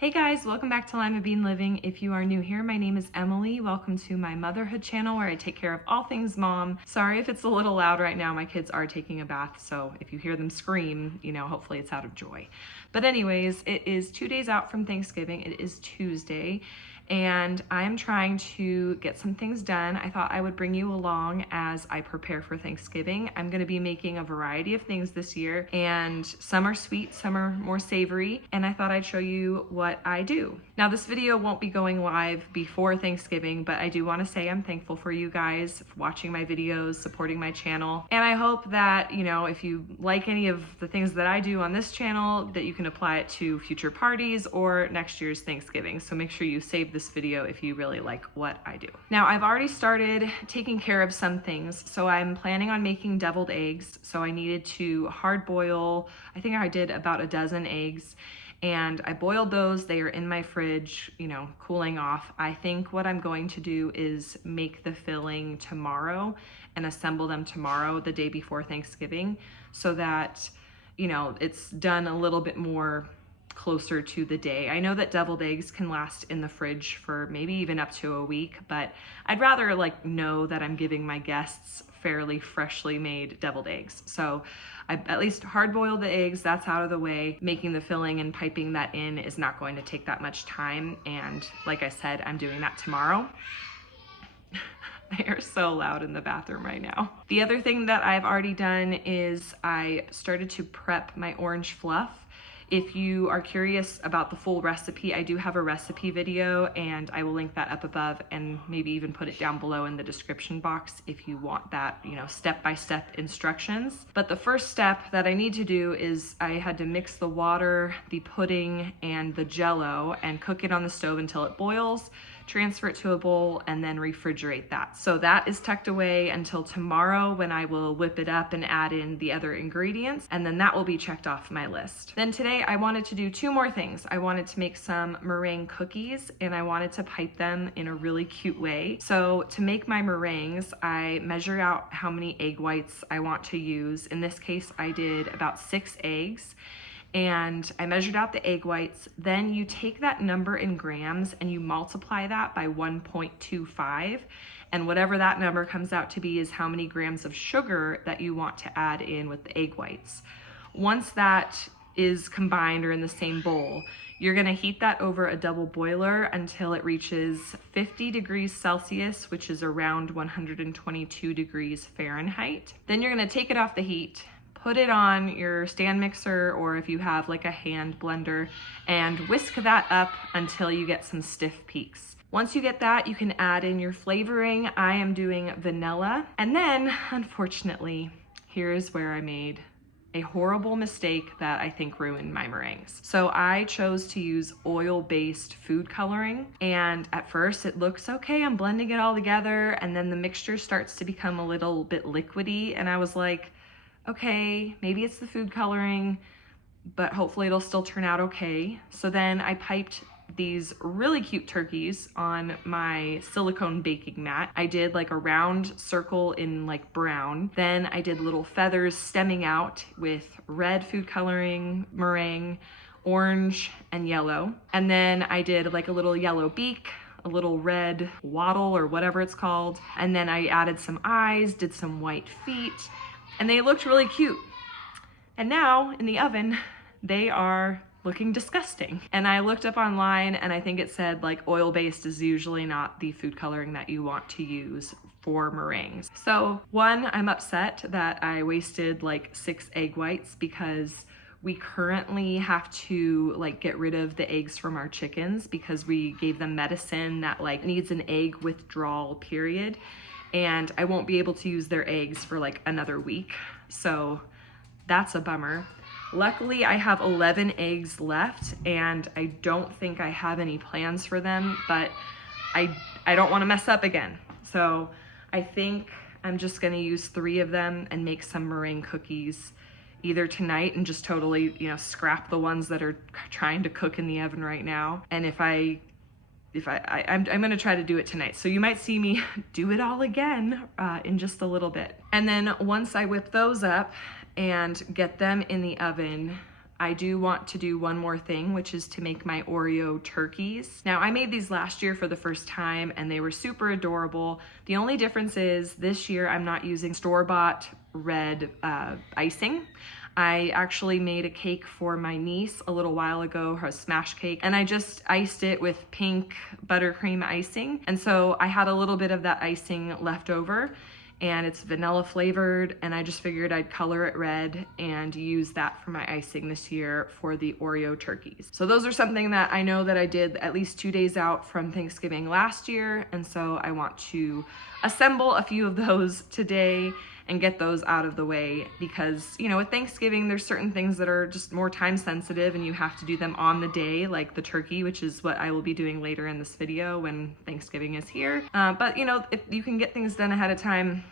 Hey guys, welcome back to Limabean Living. If you are new here, my name is Emily. Welcome to my motherhood channel where I take care of all things mom. Sorry if it's a little loud right now. My kids are taking a bath, so if you hear them scream, hopefully it's out of joy. But anyways, it is 2 days out from Thanksgiving. It is Tuesday, and I am trying to get some things done. I thought I would bring you along as I prepare for Thanksgiving. I'm gonna be making a variety of things this year, and some are sweet, some are more savory, and I thought I'd show you what I do. Now, this video won't be going live before Thanksgiving, but I do wanna say I'm thankful for you guys for watching my videos, supporting my channel, and I hope that, if you like any of the things that I do on this channel, that you can apply it to future parties or next year's Thanksgiving. So make sure you save this video if you really like what I do. Now, I've already started taking care of some things. So I'm planning on making deviled eggs. So I needed to hard boil, I think I did about a dozen eggs, and I boiled those. They are in my fridge, cooling off. I think what I'm going to do is make the filling tomorrow and assemble them tomorrow, the day before Thanksgiving, so that, it's done a little bit more closer to the day. I know that deviled eggs can last in the fridge for maybe even up to a week, but I'd rather know that I'm giving my guests fairly freshly made deviled eggs. So I at least hard boil the eggs, that's out of the way. Making the filling and piping that in is not going to take that much time. And like I said, I'm doing that tomorrow. They are so loud in the bathroom right now. The other thing that I've already done is I started to prep my orange fluff. If you are curious about the full recipe, I do have a recipe video, and I will link that up above and maybe even put it down below in the description box if you want that, step-by-step instructions. But the first step that I need to do is I had to mix the water, the pudding, and the Jell-O and cook it on the stove until it boils, transfer it to a bowl, and then refrigerate that. So that is tucked away until tomorrow, when I will whip it up and add in the other ingredients, and then that will be checked off my list. Then today I wanted to do two more things. I wanted to make some meringue cookies, and I wanted to pipe them in a really cute way. So to make my meringues, I measured out how many egg whites I want to use. In this case, I did about 6 eggs. And I measured out the egg whites. Then you take that number in grams and you multiply that by 1.25. And whatever that number comes out to be is how many grams of sugar that you want to add in with the egg whites. Once that is combined or in the same bowl, you're gonna heat that over a double boiler until it reaches 50 degrees Celsius, which is around 122 degrees Fahrenheit. Then you're gonna take it off the heat, put it on your stand mixer, or if you have a hand blender, and whisk that up until you get some stiff peaks. Once you get that, you can add in your flavoring. I am doing vanilla. And then, unfortunately, here's where I made a horrible mistake that I think ruined my meringues. So I chose to use oil-based food coloring, and at first it looks okay, I'm blending it all together, and then the mixture starts to become a little bit liquidy, and I was like, okay, maybe it's the food coloring, but hopefully it'll still turn out okay. So then I piped these really cute turkeys on my silicone baking mat. I did a round circle in brown. Then I did little feathers stemming out with red food coloring, meringue, orange, and yellow. And then I did a little yellow beak, a little red wattle or whatever it's called. And then I added some eyes, did some white feet, and they looked really cute. And now in the oven, they are looking disgusting. And I looked up online, and I think it said oil-based is usually not the food coloring that you want to use for meringues. So one, I'm upset that I wasted 6 egg whites, because we currently have to get rid of the eggs from our chickens because we gave them medicine that needs an egg withdrawal period. And I won't be able to use their eggs for another week. So that's a bummer. Luckily, I have 11 eggs left, and I don't think I have any plans for them, but I don't want to mess up again. So I think I'm just going to use 3 of them and make some meringue cookies either tonight and just totally, scrap the ones that are trying to cook in the oven right now. And I'm gonna try to do it tonight. So you might see me do it all again in just a little bit. And then once I whip those up and get them in the oven, I do want to do one more thing, which is to make my Oreo turkeys. Now, I made these last year for the first time and they were super adorable. The only difference is this year I'm not using store-bought red icing. I actually made a cake for my niece a little while ago, her smash cake, and I just iced it with pink buttercream icing. And so I had a little bit of that icing left over, and it's vanilla flavored, and I just figured I'd color it red and use that for my icing this year for the Oreo turkeys. So those are something that I know that I did at least 2 days out from Thanksgiving last year, and so I want to assemble a few of those today and get those out of the way, because, you know, with Thanksgiving, there's certain things that are just more time sensitive and you have to do them on the day, like the turkey, which is what I will be doing later in this video when Thanksgiving is here. But you know, if you can get things done ahead of time,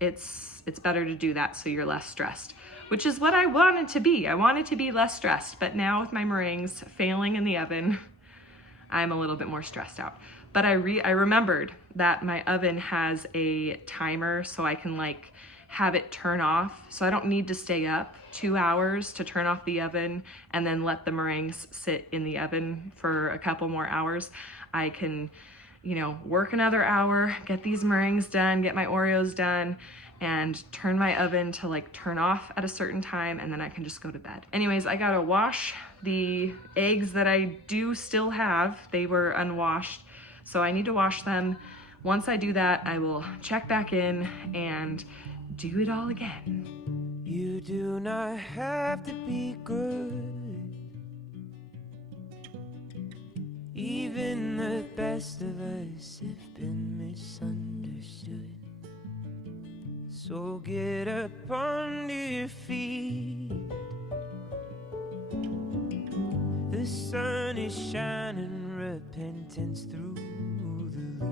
it's better to do that so you're less stressed, which is what I wanted to be. I wanted to be less stressed, but now with my meringues failing in the oven, I'm a little bit more stressed out. But I remembered that my oven has a timer, so I can like have it turn off. So I don't need to stay up 2 hours to turn off the oven and then let the meringues sit in the oven for a couple more hours. I can, you know, work another hour, get these meringues done, get my Oreos done, and turn my oven to like turn off at a certain time, and then I can just go to bed. Anyways, I gotta wash the eggs that I do still have. They were unwashed, so I need to wash them. Once I do that, I will check back in and do it all again. You do not have to be good. Even the best of us have been misunderstood. So get up on your feet. The sun is shining, repentance through the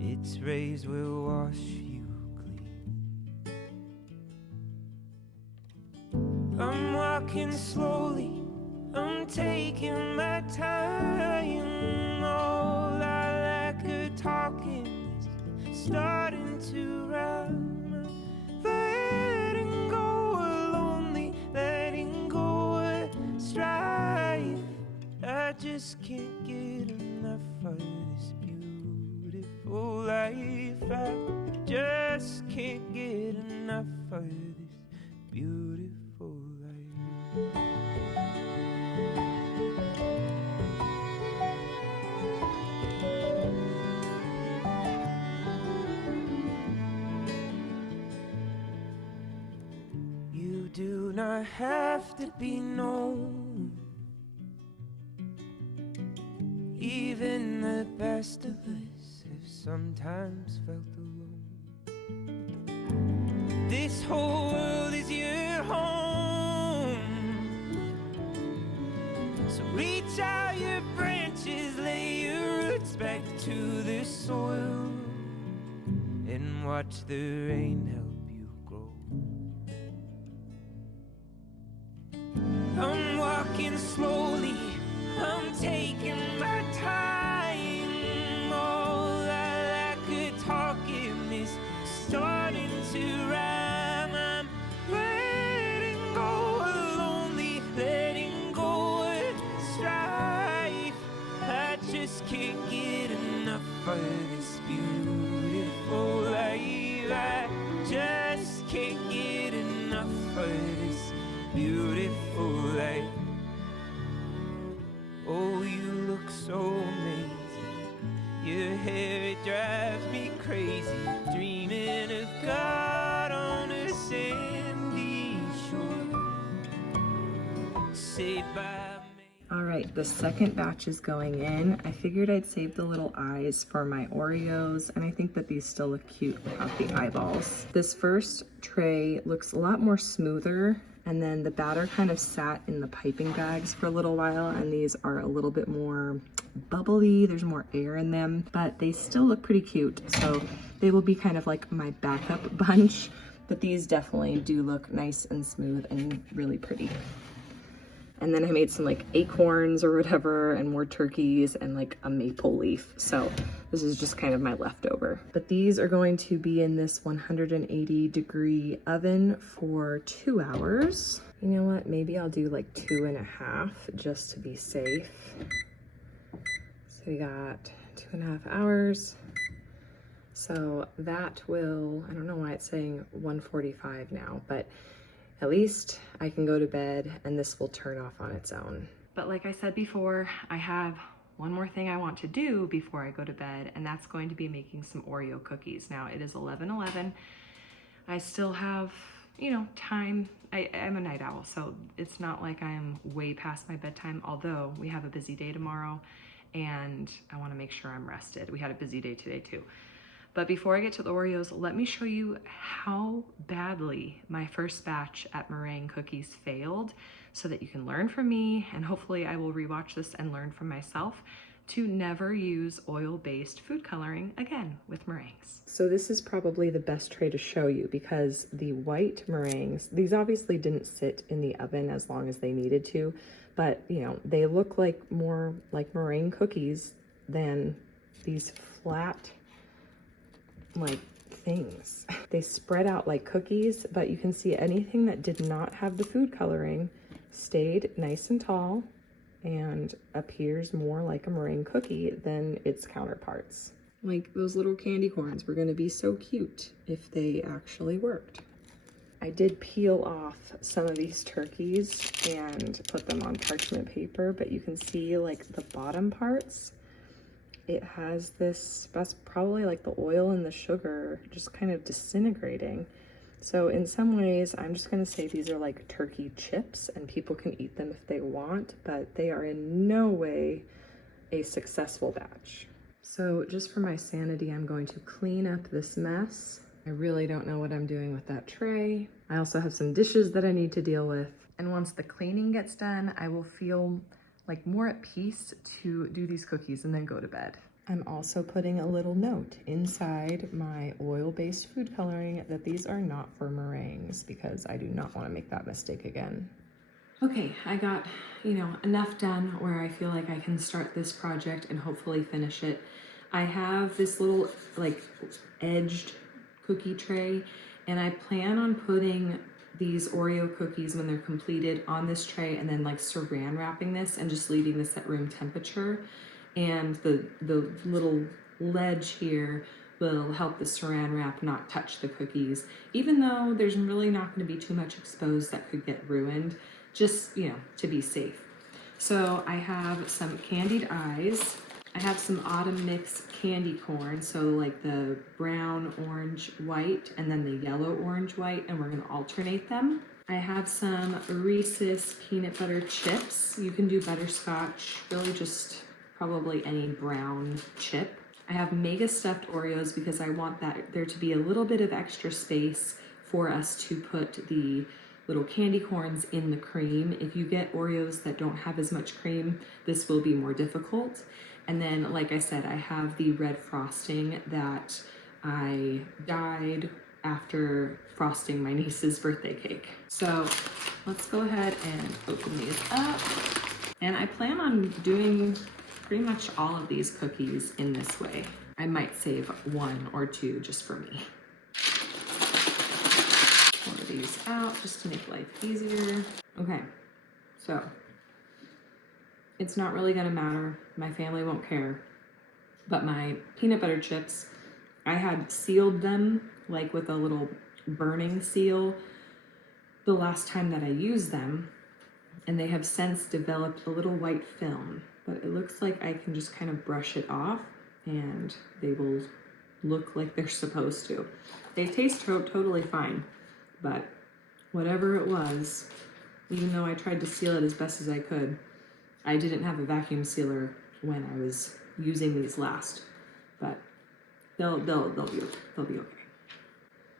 leaf. Its rays will wash you. I'm walking slowly, I'm taking my time. All I like are talking is starting to rhyme. Letting go of lonely, letting go of strife. I just can't get enough of this beautiful life. I just can't get enough of this beautiful life. You do not have to be known. Even the best of us have sometimes felt alone. This whole world is your home, so reach out your branches, lay your roots back to the soil, and watch the rain help you grow. I'm walking slowly, I'm taking my time. All I like a talking is starting to rhyme. I'm letting go of lonely, letting go of strife. I just can't get enough of this beautiful life. I just can't get enough of this beautiful life. Oh, you look so amazing. Your hair, it drives me crazy. Dreaming of God on a sandy shore. Saved by me. All right, the second batch is going in. I figured I'd save the little eyes for my Oreos, and I think that these still look cute without the eyeballs. This first tray looks a lot more smoother, and then the batter kind of sat in the piping bags for a little while, and these are a little bit more bubbly. There's more air in them, but they still look pretty cute. So they will be kind of like my backup bunch, but these definitely do look nice and smooth and really pretty. And then I made some like acorns or whatever, and more turkeys and like a maple leaf. So this is just kind of my leftover. But these are going to be in this 180-degree oven for 2 hours. You know what? Maybe I'll do like 2.5 just to be safe. So we got 2.5 hours. So that will, I don't know why it's saying 1:45 now, but at least I can go to bed and this will turn off on its own. But like I said before, I have one more thing I want to do before I go to bed, and that's going to be making some Oreo cookies. Now it is 11:11. I still have, you know, time. I'm a night owl, so it's not like I'm way past my bedtime, although we have a busy day tomorrow and I want to make sure I'm rested. We had a busy day today too. But before I get to the Oreos, let me show you how badly my first batch at meringue cookies failed so that you can learn from me, and hopefully I will rewatch this and learn from myself to never use oil-based food coloring again with meringues. So this is probably the best tray to show you because the white meringues, these obviously didn't sit in the oven as long as they needed to, but you know, they look like more like meringue cookies than these flat like things. They spread out like cookies, but you can see anything that did not have the food coloring stayed nice and tall and appears more like a meringue cookie than its counterparts. Like those little candy corns were gonna be so cute if they actually worked. I did peel off some of these turkeys and put them on parchment paper, but you can see like the bottom parts, it has this, that's probably like the oil and the sugar just kind of disintegrating. So in some ways, I'm just gonna say these are like turkey chips and people can eat them if they want, but they are in no way a successful batch. So just for my sanity, I'm going to clean up this mess. I really don't know what I'm doing with that tray. I also have some dishes that I need to deal with. And once the cleaning gets done, I will feel like more at peace to do these cookies and then go to bed. I'm also putting a little note inside my oil-based food coloring that these are not for meringues because I do not want to make that mistake again. Okay, I got, you know, enough done where I feel like I can start this project and hopefully finish it. I have this little like edged cookie tray and I plan on putting these Oreo cookies when they're completed on this tray and then like saran wrapping this and just leaving this at room temperature. And the little ledge here will help the saran wrap not touch the cookies, even though there's really not going to be too much exposed that could get ruined, just, you know, to be safe. So I have some candied eyes. I have some autumn mix candy corn, so like the brown, orange, white, and then the yellow, orange, white, and we're gonna alternate them. I have some Reese's peanut butter chips. You can do butterscotch, really just probably any brown chip. I have mega stuffed Oreos because I want that there to be a little bit of extra space for us to put the little candy corns in the cream. If you get Oreos that don't have as much cream, this will be more difficult. And then, like I said, I have the red frosting that I dyed after frosting my niece's birthday cake. So let's go ahead and open these up. And I plan on doing pretty much all of these cookies in this way. I might save one or two just for me. Pour these out just to make life easier. Okay, so it's not really gonna matter. My family won't care. But my peanut butter chips, I had sealed them like with a little burning seal the last time that I used them, and they have since developed a little white film, but it looks like I can just kind of brush it off and they will look like they're supposed to. They taste totally fine, but whatever it was, even though I tried to seal it as best as I could, I didn't have a vacuum sealer when I was using these last, but they'll be okay.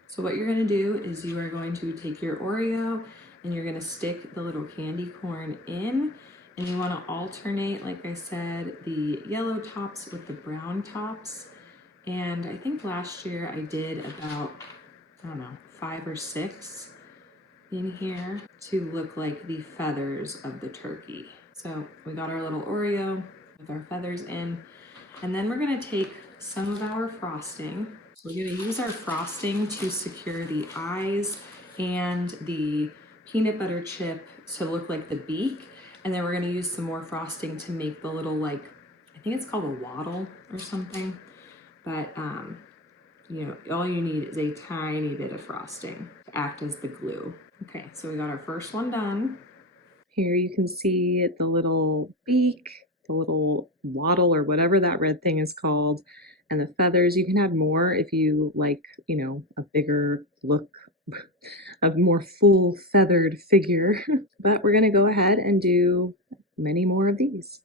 So what you're gonna do is you are going to take your Oreo and you're gonna stick the little candy corn in, and you wanna alternate, like I said, the yellow tops with the brown tops. And I think last year I did about, I don't know, 5 or 6 in here to look like the feathers of the turkey. So we got our little Oreo with our feathers in, and then we're gonna take some of our frosting. We're gonna use our frosting to secure the eyes and the peanut butter chip to look like the beak. And then we're gonna use some more frosting to make the little, like, I think it's called a waddle or something. But, you know, all you need is a tiny bit of frosting to act as the glue. Okay, so we got our first one done. Here you can see the little beak, the little waddle or whatever that red thing is called, and the feathers. You can add more if you like, you know, a bigger look, a more full feathered figure. But we're gonna go ahead and do many more of these.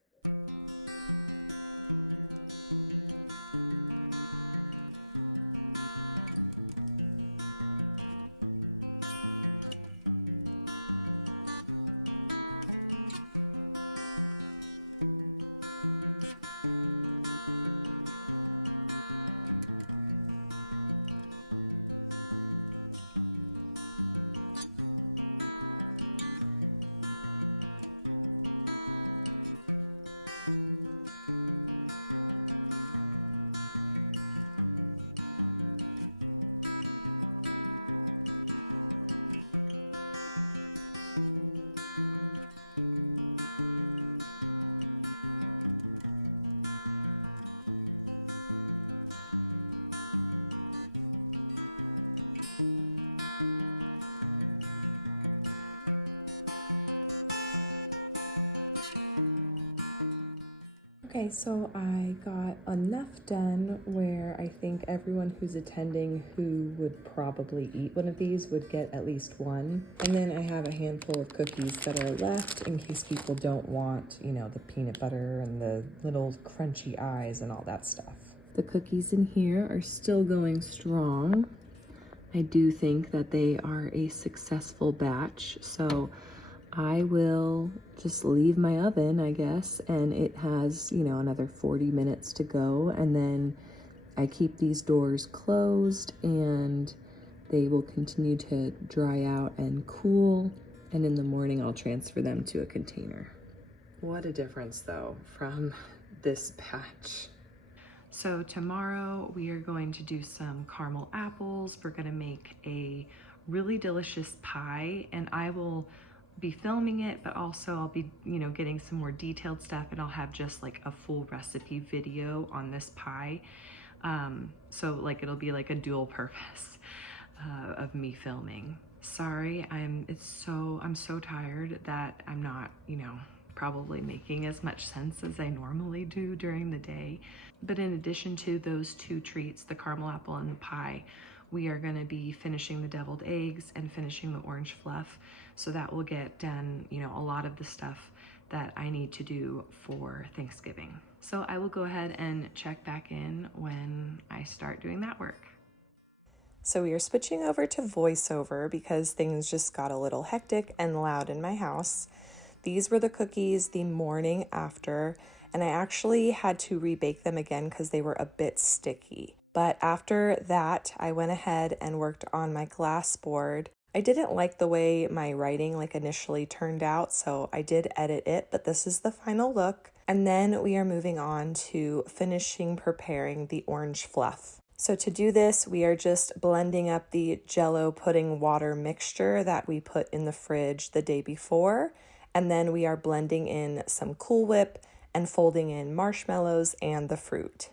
Okay, so I got enough done where I think everyone who's attending who would probably eat one of these would get at least one. And then I have a handful of cookies that are left in case people don't want, you know, the peanut butter and the little crunchy eyes and all that stuff. The cookies in here are still going strong. I do think that they are a successful batch, so I will just leave my oven, I guess, and it has, you know, another 40 minutes to go, and then I keep these doors closed and they will continue to dry out and cool, and in the morning I'll transfer them to a container. What a difference though from this batch. So tomorrow we are going to do some caramel apples. We're gonna make a really delicious pie, and I will be filming it, but also I'll be, you know, getting some more detailed stuff, and I'll have just like a full recipe video on this pie. So like it'll be like a dual purpose of me filming. Sorry, I'm so tired that I'm not, you know, probably making as much sense as I normally do during the day. But in addition to those two treats, the caramel apple and the pie, we are going to be finishing the deviled eggs and finishing the orange fluff. So that will get done, you know, a lot of the stuff that I need to do for Thanksgiving. So I will go ahead and check back in when I start doing that work. So we are switching over to voiceover because things just got a little hectic and loud in my house. These were the cookies the morning after, and I actually had to rebake them again because they were a bit sticky. But after that, I went ahead and worked on my glass board. I didn't like the way my writing initially turned out, so I did edit it, but this is the final look. And then we are moving on to finishing preparing the orange fluff. So to do this, we are just blending up the Jell-O pudding water mixture that we put in the fridge the day before. And then we are blending in some Cool Whip and folding in marshmallows and the fruit.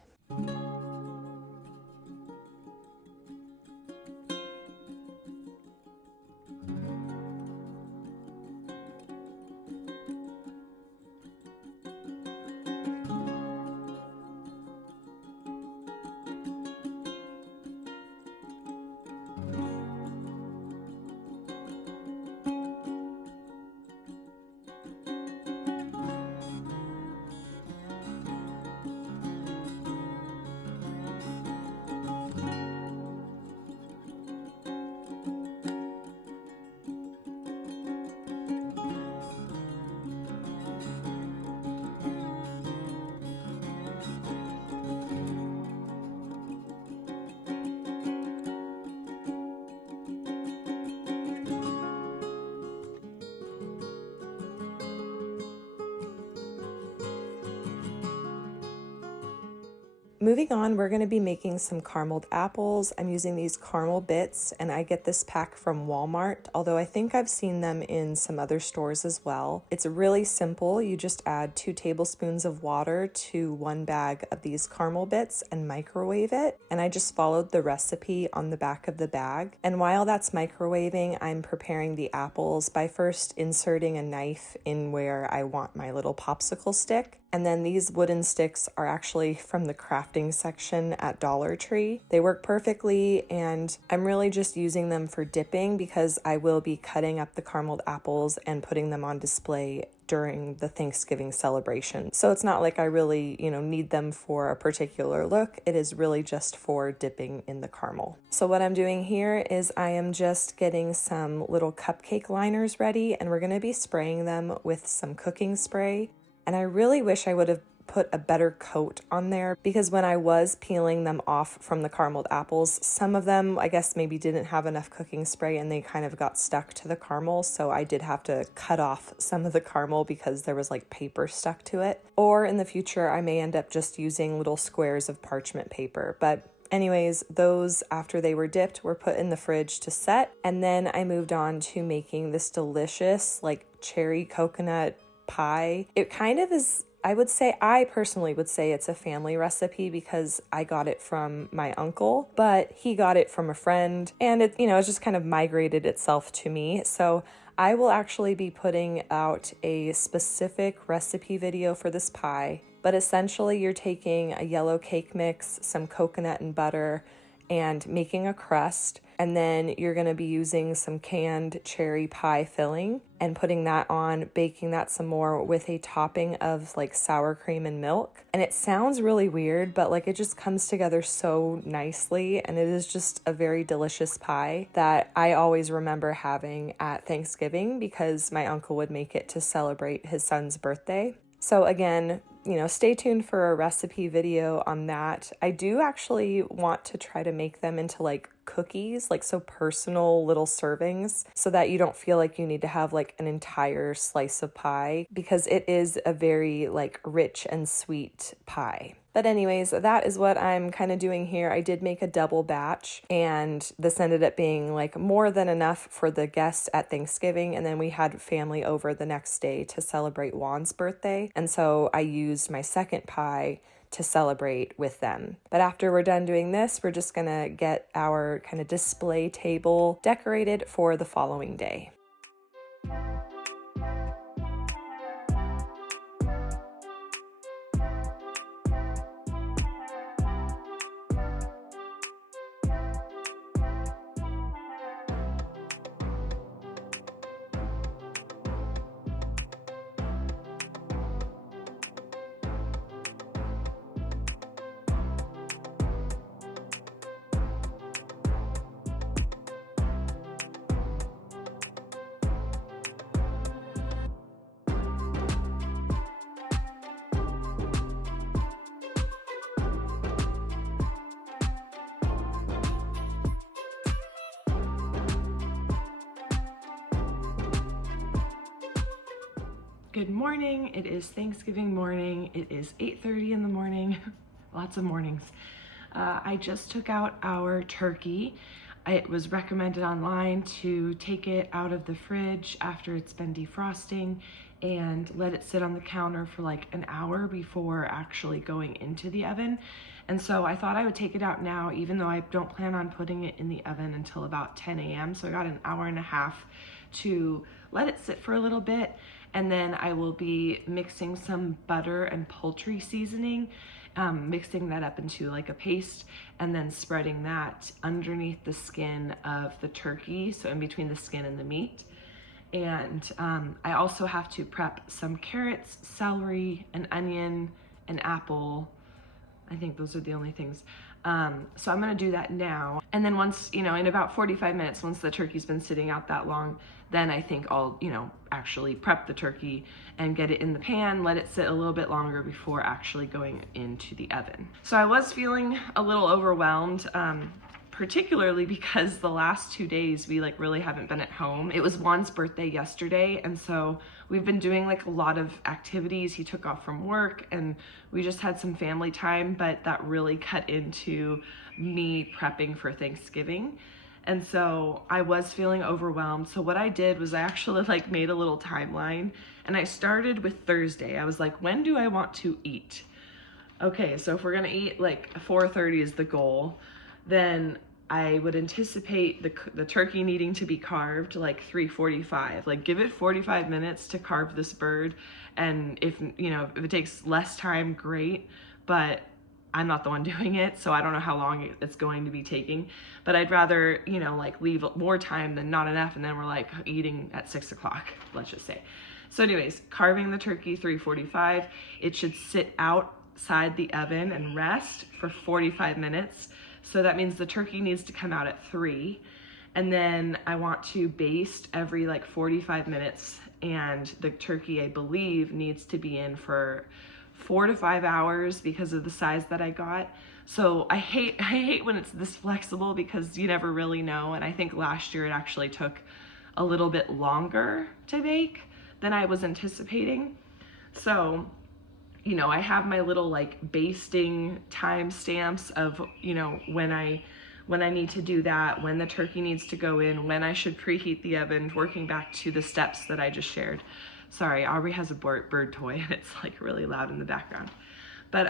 Moving on, we're going to be making some carameled apples. I'm using these caramel bits, and I get this pack from Walmart, although I think I've seen them in some other stores as well. It's really simple. You just add 2 tablespoons of water to 1 bag of these caramel bits and microwave it. And I just followed the recipe on the back of the bag. And while that's microwaving, I'm preparing the apples by first inserting a knife in where I want my little popsicle stick. And then these wooden sticks are actually from the crafting section at Dollar Tree. They work perfectly, and I'm really just using them for dipping because I will be cutting up the carameled apples and putting them on display during the Thanksgiving celebration. So it's not like I really, need them for a particular look. It is really just for dipping in the caramel. So what I'm doing here is I am just getting some little cupcake liners ready, and we're going to be spraying them with some cooking spray. And I really wish I would have put a better coat on there, because when I was peeling them off from the carameled apples, some of them I guess maybe didn't have enough cooking spray and they kind of got stuck to the caramel, so I did have to cut off some of the caramel because there was like paper stuck to it. Or in the future I may end up just using little squares of parchment paper. But anyways, those, after they were dipped, were put in the fridge to set, and then I moved on to making this delicious like cherry coconut pie. It kind of is, I personally would say it's a family recipe because I got it from my uncle, but he got it from a friend, and it's just kind of migrated itself to me. So I will actually be putting out a specific recipe video for this pie, but essentially you're taking a yellow cake mix, some coconut and butter, and making a crust, and then you're going to be using some canned cherry pie filling and putting that on, baking that some more with a topping of like sour cream and milk. And it sounds really weird, but like it just comes together so nicely, and it is just a very delicious pie that I always remember having at Thanksgiving because my uncle would make it to celebrate his son's birthday. So again, stay tuned for a recipe video on that. I do actually want to try to make them into like cookies, like so personal little servings, so that you don't feel like you need to have like an entire slice of pie, because it is a very like rich and sweet pie. But anyways, that is what I'm kind of doing here. I did make a double batch, and this ended up being like more than enough for the guests at Thanksgiving. And then we had family over the next day to celebrate Juan's birthday. And so I used my second pie to celebrate with them. But after we're done doing this, we're just gonna get our kind of display table decorated for the following day. Good morning. It is Thanksgiving morning. It is 8:30 in the morning. Lots of mornings. I just took out our turkey. It was recommended online to take it out of the fridge after it's been defrosting and let it sit on the counter for like an hour before actually going into the oven. And so I thought I would take it out now, even though I don't plan on putting it in the oven until about 10 a.m. So I got an hour and a half to let it sit for a little bit. And then I will be mixing some butter and poultry seasoning, mixing that up into like a paste, and then spreading that underneath the skin of the turkey, so in between the skin and the meat. And I also have to prep some carrots, celery, an onion, an apple. I think those are the only things. So I'm gonna do that now. And then once, in about 45 minutes, once the turkey's been sitting out that long, then I think I'll, actually prep the turkey and get it in the pan, let it sit a little bit longer before actually going into the oven. So I was feeling a little overwhelmed. particularly because the last 2 days we like really haven't been at home. It was Juan's birthday yesterday, and so we've been doing like a lot of activities. He took off from work and we just had some family time, but that really cut into me prepping for Thanksgiving. And so I was feeling overwhelmed. So what I did was I actually like made a little timeline, and I started with Thursday. I was like, when do I want to eat? Okay, so if we're gonna eat like 4:30 is the goal, then I would anticipate the turkey needing to be carved like 3:45. Like, give it 45 minutes to carve this bird, and if it takes less time, great, but I'm not the one doing it, so I don't know how long it's going to be taking. But I'd rather like leave more time than not enough, and then we're like eating at 6 o'clock, let's just say. So anyways, carving the turkey 3:45. It should sit outside the oven and rest for 45 minutes. So that means the turkey needs to come out at 3. And then I want to baste every like 45 minutes. And the turkey, I believe, needs to be in for 4 to 5 hours because of the size that I got. So I hate when it's this flexible because you never really know. And I think last year it actually took a little bit longer to bake than I was anticipating. So I have my little like basting time stamps of, when I need to do that, when the turkey needs to go in, when I should preheat the oven, working back to the steps that I just shared. Sorry, Aubrey has a bird toy and it's like really loud in the background. But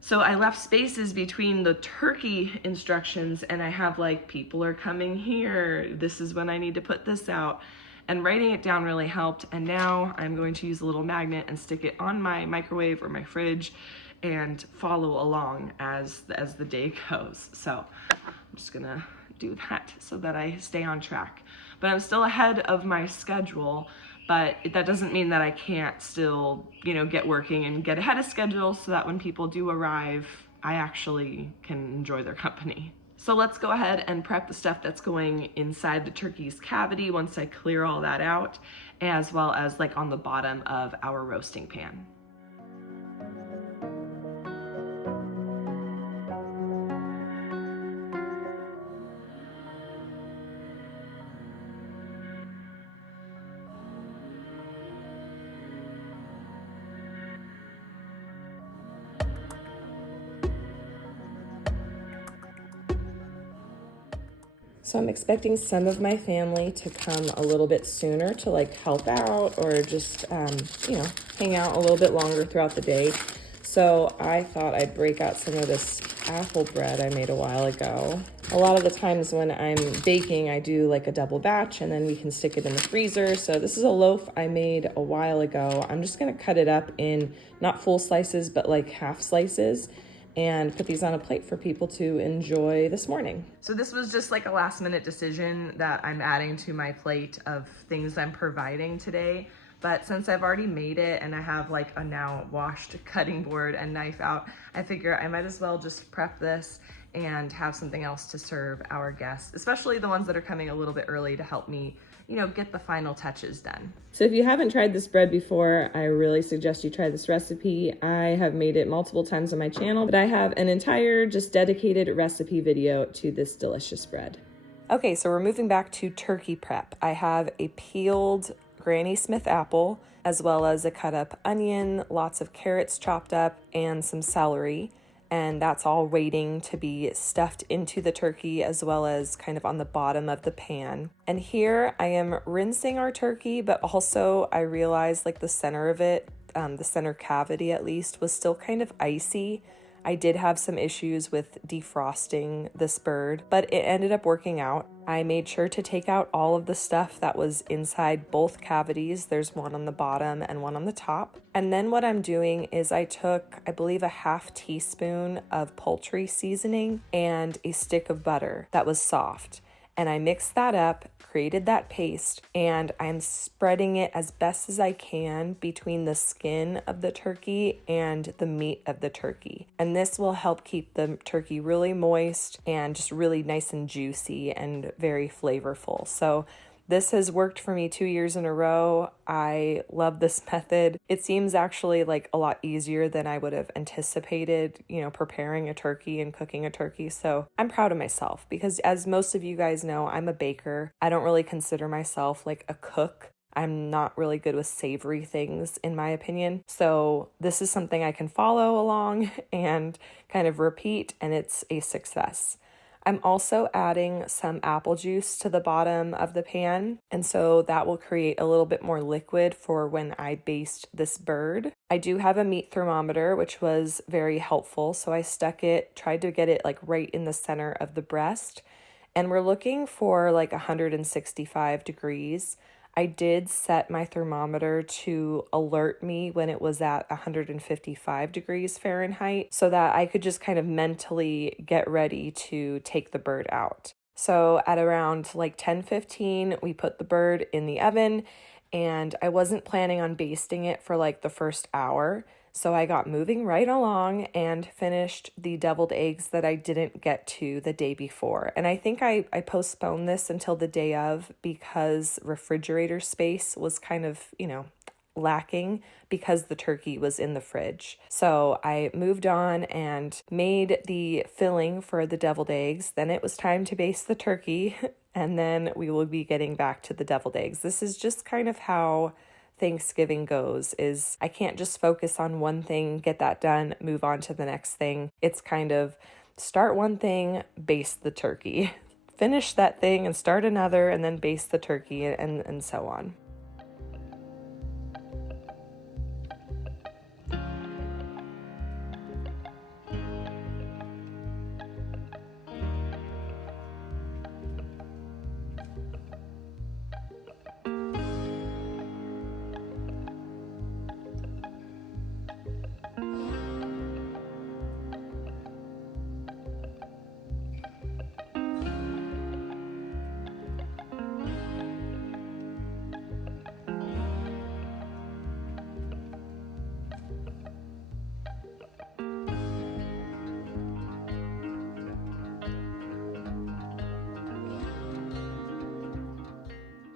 so I left spaces between the turkey instructions, and I have like, people are coming here, this is when I need to put this out. And writing it down really helped. And now I'm going to use a little magnet and stick it on my microwave or my fridge and follow along as the day goes. So I'm just gonna do that so that I stay on track. But I'm still ahead of my schedule, but that doesn't mean that I can't still, get working and get ahead of schedule so that when people do arrive, I actually can enjoy their company. So let's go ahead and prep the stuff that's going inside the turkey's cavity once I clear all that out, as well as like on the bottom of our roasting pan. So I'm expecting some of my family to come a little bit sooner to like help out or just, hang out a little bit longer throughout the day. So I thought I'd break out some of this apple bread I made a while ago. A lot of the times when I'm baking, I do like a double batch and then we can stick it in the freezer. So this is a loaf I made a while ago. I'm just gonna cut it up in not full slices, but like half slices, and put these on a plate for people to enjoy this morning. So this was just like a last minute decision that I'm adding to my plate of things I'm providing today. But since I've already made it and I have like a now washed cutting board and knife out, I figure I might as well just prep this and have something else to serve our guests, especially the ones that are coming a little bit early to help me, get the final touches done. So if you haven't tried this bread before, I really suggest you try this recipe. I have made it multiple times on my channel, but I have an entire just dedicated recipe video to this delicious bread. Okay, so we're moving back to turkey prep. I have a peeled Granny Smith apple, as well as a cut up onion, lots of carrots chopped up, and some celery. And that's all waiting to be stuffed into the turkey, as well as kind of on the bottom of the pan. And here I am rinsing our turkey, but also I realized like the center of it, the center cavity at least, was still kind of icy. I did have some issues with defrosting this bird, but it ended up working out. I made sure to take out all of the stuff that was inside both cavities. There's one on the bottom and one on the top. And then what I'm doing is I took, I believe, a half teaspoon of poultry seasoning and a stick of butter that was soft. And I mixed that up, created that paste, and I'm spreading it as best as I can between the skin of the turkey and the meat of the turkey. And this will help keep the turkey really moist and just really nice and juicy and very flavorful. So This has worked for me 2 years in a row. I love this method. It seems actually like a lot easier than I would have anticipated, preparing a turkey and cooking a turkey. So I'm proud of myself because, as most of you guys know, I'm a baker. I don't really consider myself like a cook. I'm not really good with savory things, in my opinion. So this is something I can follow along and kind of repeat, and it's a success. I'm also adding some apple juice to the bottom of the pan, and so that will create a little bit more liquid for when I baste this bird. I do have a meat thermometer, which was very helpful, so I tried to get it like right in the center of the breast, and we're looking for like 165 degrees. I did set my thermometer to alert me when it was at 155 degrees Fahrenheit so that I could just kind of mentally get ready to take the bird out. So at around like 10:15, we put the bird in the oven, and I wasn't planning on basting it for like the first hour. So I got moving right along and finished the deviled eggs that I didn't get to the day before. And I think I postponed this until the day of because refrigerator space was kind of, lacking because the turkey was in the fridge. So I moved on and made the filling for the deviled eggs. Then it was time to baste the turkey, and then we will be getting back to the deviled eggs. This is just kind of how Thanksgiving goes, is I can't just focus on one thing, get that done, move on to the next thing. It's kind of start one thing, baste the turkey, finish that thing and start another, and then baste the turkey, and so on.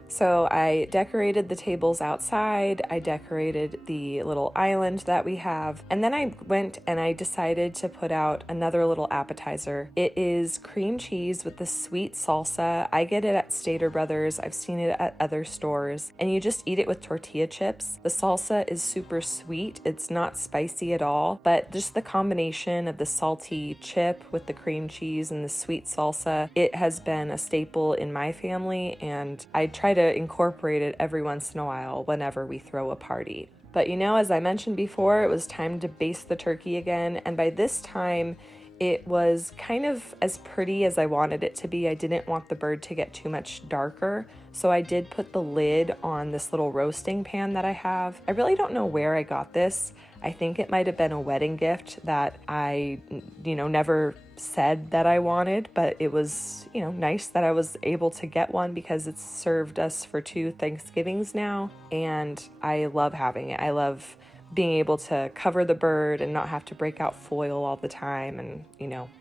So I decorated the tables outside, I decorated the little island that we have, and then I went and I decided to put out another little appetizer. It is cream cheese with the sweet salsa. I get it at Stater Brothers. I've seen it at other stores, and you just eat it with tortilla chips. The salsa is super sweet. It's not spicy at all, but just the combination of the salty chip with the cream cheese and the sweet salsa, it has been a staple in my family, and I try to incorporate it every once in a while whenever we throw a party. But as I mentioned before, it was time to baste the turkey again, and by this time it was kind of as pretty as I wanted it to be. I didn't want the bird to get too much darker, so I did put the lid on this little roasting pan that I have. I really don't know where I got this. I think it might have been a wedding gift that I, never said that I wanted, but it was, nice that I was able to get one because it's served us for 2 Thanksgivings now, and I love having it. I love being able to cover the bird and not have to break out foil all the time and,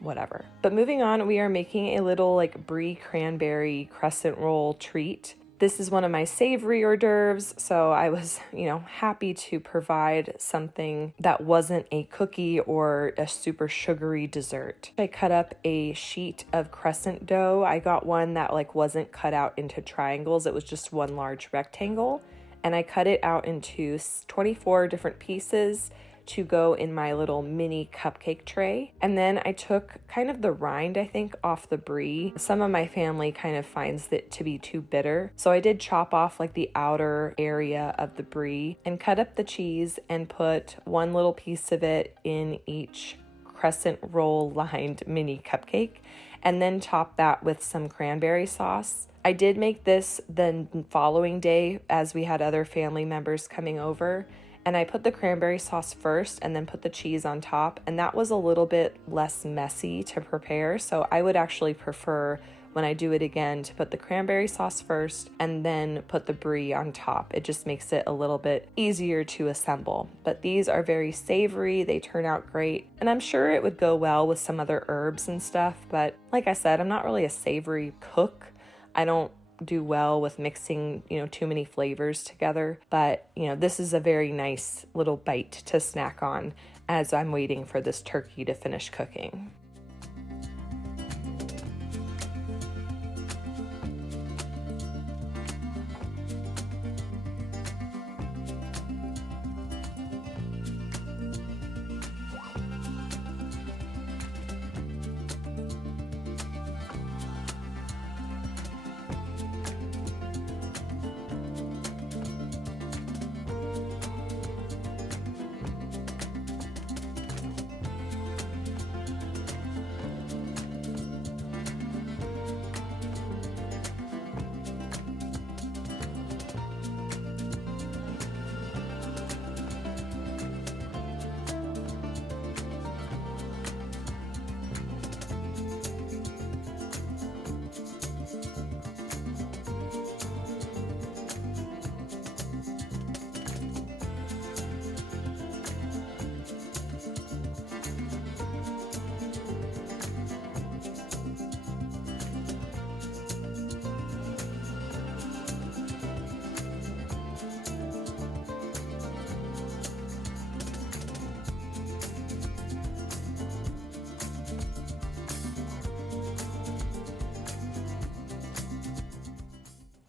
whatever. But moving on, we are making a little brie cranberry crescent roll treat. This is one of my savory hors d'oeuvres, so I was, happy to provide something that wasn't a cookie or a super sugary dessert. I cut up a sheet of crescent dough. I got one that wasn't cut out into triangles. It was just one large rectangle, and I cut it out into 24 different pieces to go in my little mini cupcake tray. And then I took kind of the rind, I think, off the brie. Some of my family kind of finds it to be too bitter. So I did chop off the outer area of the brie and cut up the cheese and put one little piece of it in each crescent roll lined mini cupcake, and then top that with some cranberry sauce. I did make this the following day as we had other family members coming over, and I put the cranberry sauce first and then put the cheese on top, and that was a little bit less messy to prepare. So I would actually prefer, when I do it again, to put the cranberry sauce first and then put the brie on top. It just makes it a little bit easier to assemble. But these are very savory, they turn out great, and I'm sure it would go well with some other herbs and stuff, but like I said, I'm not really a savory cook. I don't do well with mixing, too many flavors together. But, this is a very nice little bite to snack on as I'm waiting for this turkey to finish cooking.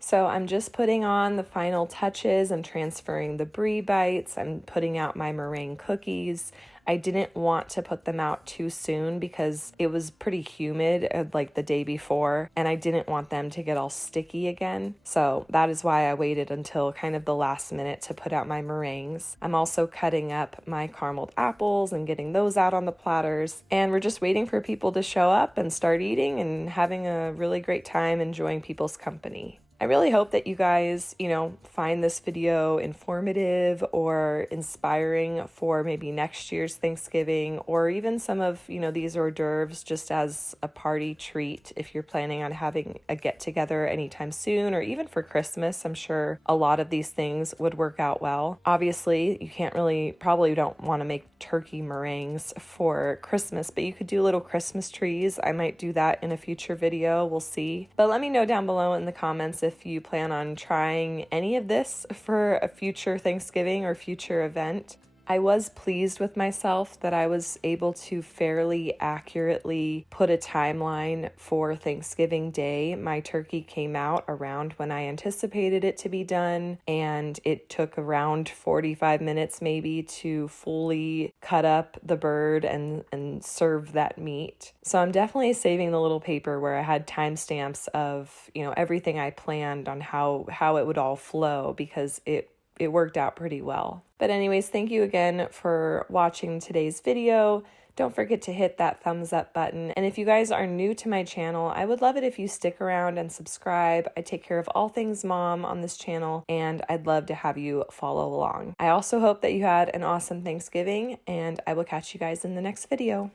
So I'm just putting on the final touches. I'm transferring the brie bites. I'm putting out my meringue cookies. I didn't want to put them out too soon because it was pretty humid like the day before, and I didn't want them to get all sticky again. So that is why I waited until kind of the last minute to put out my meringues. I'm also cutting up my carameled apples and getting those out on the platters. And we're just waiting for people to show up and start eating and having a really great time enjoying people's company. I really hope that you guys, find this video informative or inspiring for maybe next year's Thanksgiving, or even some of, these hors d'oeuvres just as a party treat if you're planning on having a get-together anytime soon, or even for Christmas. I'm sure a lot of these things would work out well. Obviously, you probably don't want to make turkey meringues for Christmas, but you could do little Christmas trees. I might do that in a future video. We'll see. But let me know down below in the comments if you plan on trying any of this for a future Thanksgiving or future event. I was pleased with myself that I was able to fairly accurately put a timeline for Thanksgiving Day. My turkey came out around when I anticipated it to be done, and it took around 45 minutes maybe to fully cut up the bird and serve that meat. So I'm definitely saving the little paper where I had timestamps of, everything I planned on how it would all flow, because it worked out pretty well. But anyways, thank you again for watching today's video. Don't forget to hit that thumbs up button. And if you guys are new to my channel, I would love it if you stick around and subscribe. I take care of all things mom on this channel, and I'd love to have you follow along. I also hope that you had an awesome Thanksgiving, and I will catch you guys in the next video.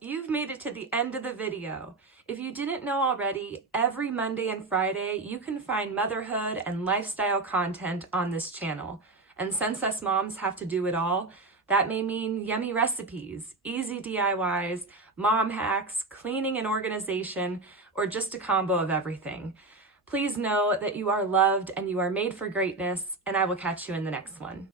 You've made it to the end of the video. If you didn't know already, every Monday and Friday, you can find motherhood and lifestyle content on this channel. And since us moms have to do it all, that may mean yummy recipes, easy DIYs, mom hacks, cleaning and organization, or just a combo of everything. Please know that you are loved and you are made for greatness, and I will catch you in the next one.